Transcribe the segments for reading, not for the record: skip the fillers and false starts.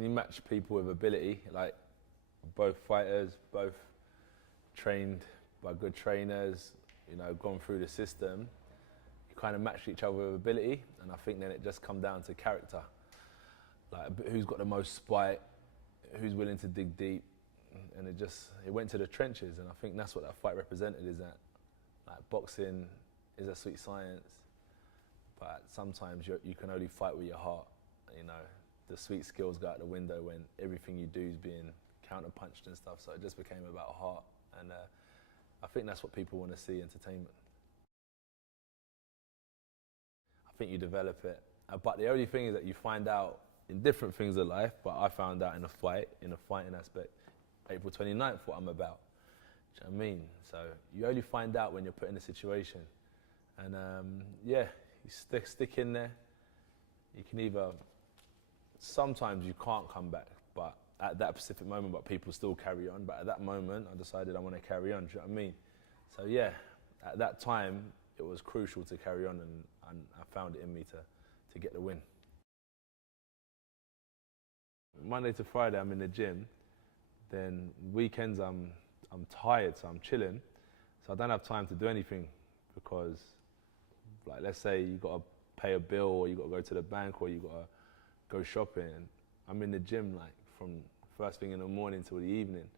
when you match people with ability, like both fighters, both trained by good trainers, you know, gone through the system, you kind of match each other with ability, and I think then it just comes down to character. Like who's got the most spite, who's willing to dig deep, and it went to the trenches, and I think that's what that fight represented, is that like boxing is a sweet science, but sometimes you can only fight with your heart. You know, the sweet skills go out the window when everything you do is being counter-punched and stuff, so it just became about heart, and I think that's what people want to see, entertainment. I think you develop it, but the only thing is that you find out in different things of life, but I found out in a fighting aspect, April 29th, what I'm about. Do you know what I mean? So you only find out when you're put in a situation. And yeah, you stick in there. You can either, sometimes you can't come back, but at that specific moment, but people still carry on. But at that moment, I decided I want to carry on, do you know what I mean? So yeah, at that time, it was crucial to carry on, and I found it in me to get the win. Monday to Friday, I'm in the gym. Then weekends, I'm tired, so I'm chilling. So I don't have time to do anything because, like, let's say you got to pay a bill, or you got to go to the bank, or you got to go shopping. I'm in the gym like from first thing in the morning till the evening.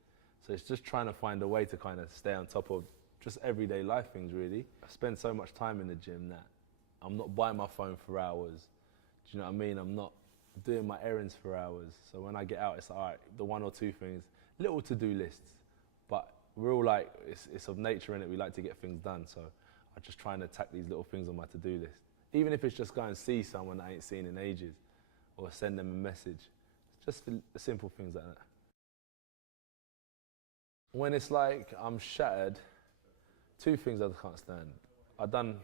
So it's just trying to find a way to kind of stay on top of just everyday life things, really. I spend so much time in the gym that I'm not by my phone for hours. Do you know what I mean? I'm not doing my errands for hours. So when I get out, it's like, all right, the one or two things, little to-do lists, but we're all like, it's of nature in it, we like to get things done, so I'm just trying to attack these little things on my to-do list. Even if it's just go and see someone I ain't seen in ages, or send them a message. It's just the simple things like that. When it's like I'm shattered, two things I can't stand. I've done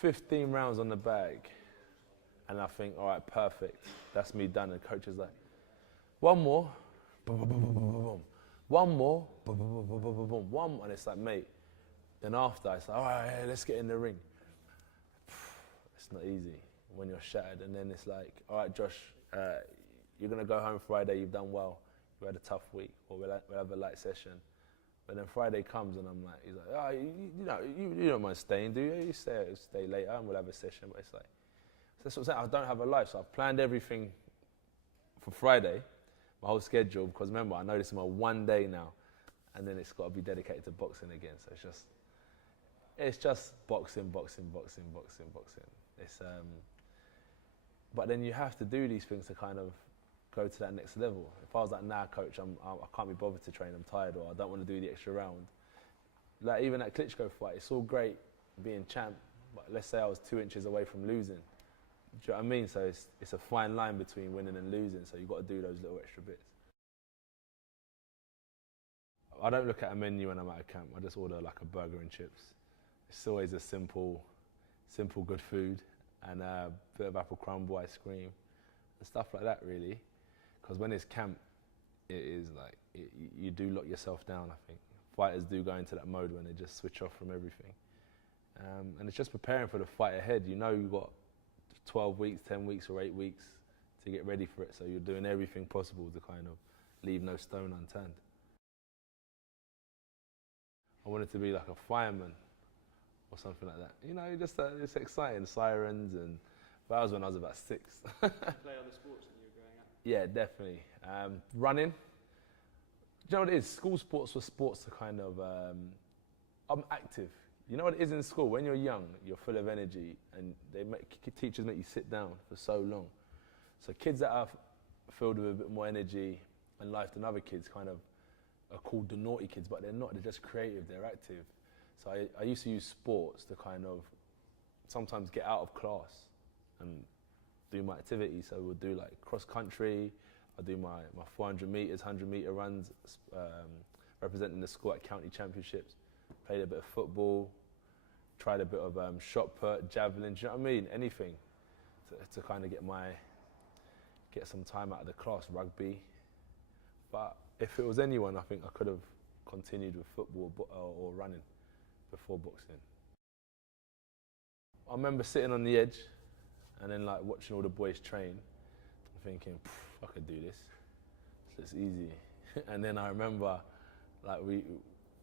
15 rounds on the bag, and I think, all right, perfect, that's me done. And coach is like, one more, boom, boom, boom, boom, boom, boom. One more, boom, boom, boom, boom, boom, boom, boom, one more. And it's like, mate. Then after, I say, all right, hey, let's get in the ring. It's not easy when you're shattered. And then it's like, all right, Josh, you're gonna go home Friday. You've done well. You had a tough week, or we'll have a light session. But then Friday comes, and I'm like, he's like, oh, you don't mind staying, do you? You stay later, and we'll have a session. But it's like, that's what I'm saying. I don't have a life, so I've planned everything for Friday, my whole schedule, because remember, I know this is my one day now, and then it's got to be dedicated to boxing again. So it's just boxing. It's but then you have to do these things to kind of go to that next level. If I was like, nah, coach, I can't be bothered to train, I'm tired, or I don't want to do the extra round. Like even that Klitschko fight, it's all great being champ, but let's say I was 2 inches away from losing. Do you know what I mean? So it's a fine line between winning and losing, so you've got to do those little extra bits. I don't look at a menu when I'm at a camp. I just order like a burger and chips. It's always a simple good food, and a bit of apple crumble, ice cream, and stuff like that, really. Because when it's camp, it is like, you do lock yourself down, I think. Fighters do go into that mode when they just switch off from everything. And it's just preparing for the fight ahead. You know you've got 12 weeks, 10 weeks or 8 weeks to get ready for it, so you're doing everything possible to kind of leave no stone unturned. I wanted to be like a fireman or something like that. You know, just it's exciting, sirens, and that was when I was about 6. Play other sports when you were growing up? Yeah, definitely. Running. Do you know what it is? School sports were sports to kind of, I'm active. You know what it is in school? When you're young, you're full of energy, and teachers make you sit down for so long. So kids that are filled with a bit more energy and life than other kids kind of are called the naughty kids, but they're not. They're just creative. They're active. So I used to use sports to kind of sometimes get out of class and do my activities. So we'll do like cross country. I do my 400 meters, 100 meter runs, representing the school at county championships. Played a bit of football, tried a bit of shot put, javelin, do you know what I mean? Anything to kind of get some time out of the class, rugby. But if it was anyone, I think I could have continued with football or running before boxing. I remember sitting on the edge and then like watching all the boys train, thinking, I could do this. It's easy. And then I remember, like, we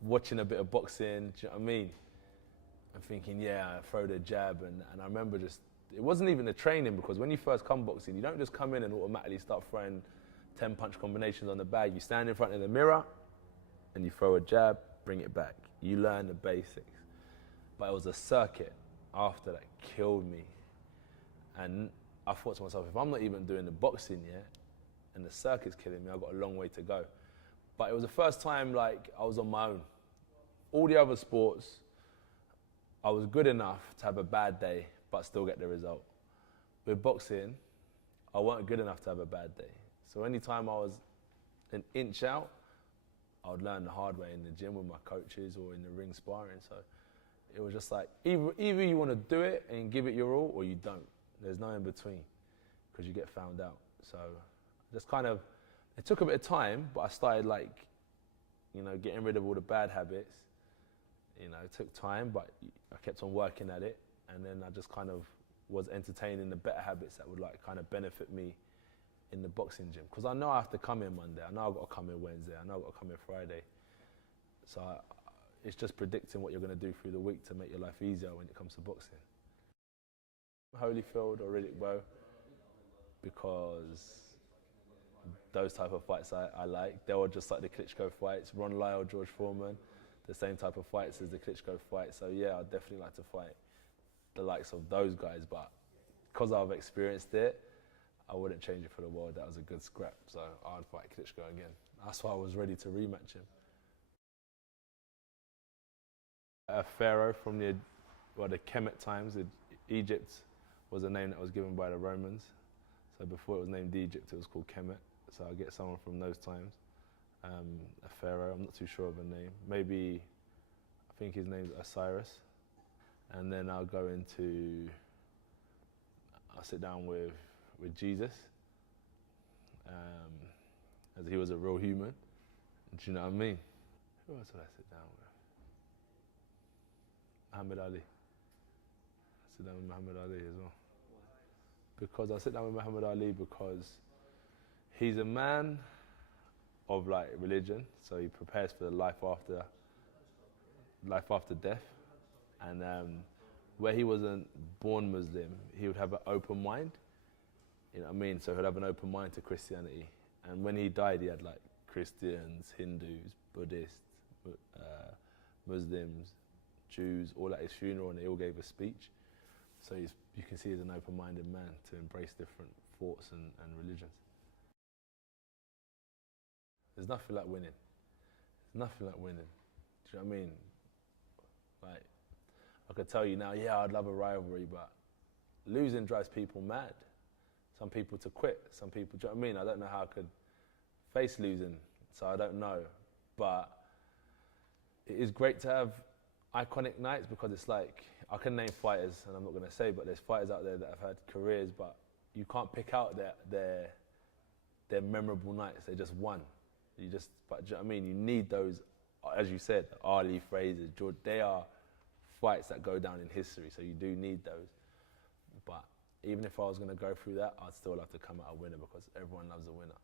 watching a bit of boxing, do you know what I mean? And thinking, yeah, I throw the jab, and I remember just, it wasn't even the training, because when you first come boxing, you don't just come in and automatically start throwing 10 punch combinations on the bag. You stand in front of the mirror and you throw a jab, bring it back. You learn the basics. But it was a circuit after that killed me. And I thought to myself, if I'm not even doing the boxing yet, and the circuit's killing me, I've got a long way to go. But it was the first time, like, I was on my own. All the other sports, I was good enough to have a bad day, but still get the result. With boxing, I weren't good enough to have a bad day. So anytime I was an inch out, I would learn the hard way in the gym with my coaches or in the ring sparring. So it was just like, either you want to do it and give it your all, or you don't. There's no in between, because you get found out. So just kind of, it took a bit of time, but I started, like, you know, getting rid of all the bad habits. You know, it took time, but I kept on working at it. And then I just kind of was entertaining the better habits that would, like, kind of benefit me in the boxing gym. Because I know I have to come in Monday, I know I've got to come in Wednesday, I know I've got to come in Friday. So it's just predicting what you're going to do through the week to make your life easier when it comes to boxing. Holyfield or Riddick Bowe, because those type of fights I like. They were just like the Klitschko fights, Ron Lyle, George Foreman, the same type of fights as the Klitschko fight. So yeah, I'd definitely like to fight the likes of those guys, but because I've experienced it, I wouldn't change it for the world. That was a good scrap, so I'd fight Klitschko again. That's why I was ready to rematch him. A pharaoh from the Kemet times. Egypt was a name that was given by the Romans. So before it was named Egypt, it was called Kemet. So I get someone from those times. A pharaoh, I'm not too sure of a name. Maybe, I think his name's Osiris. And then I'll sit down with Jesus, as he was a real human. Do you know what I mean? Who else would I sit down with? Muhammad Ali. I sit down with Muhammad Ali as well. Because I sit down with Muhammad Ali because he's a man of, like, religion, so he prepares for the life after death. And where he wasn't born Muslim, he would have an open mind. You know what I mean? So he'd have an open mind to Christianity. And when he died, he had, like, Christians, Hindus, Buddhists, Muslims, Jews, all at his funeral, and they all gave a speech. So you can see he's an open-minded man to embrace different thoughts and religions. There's nothing like winning. There's nothing like winning. Do you know what I mean? Like, I could tell you now, yeah, I'd love a rivalry, but losing drives people mad. Some people to quit. Some people, do you know what I mean? I don't know how I could face losing, so I don't know. But it is great to have iconic nights, because it's like, I can name fighters, and I'm not going to say, but there's fighters out there that have had careers, but you can't pick out their memorable nights. They just won. But do you know what I mean? You need those, as you said, Ali, Fraser, George, they are fights that go down in history, so you do need those. But even if I was going to go through that, I'd still have to come out a winner, because everyone loves a winner.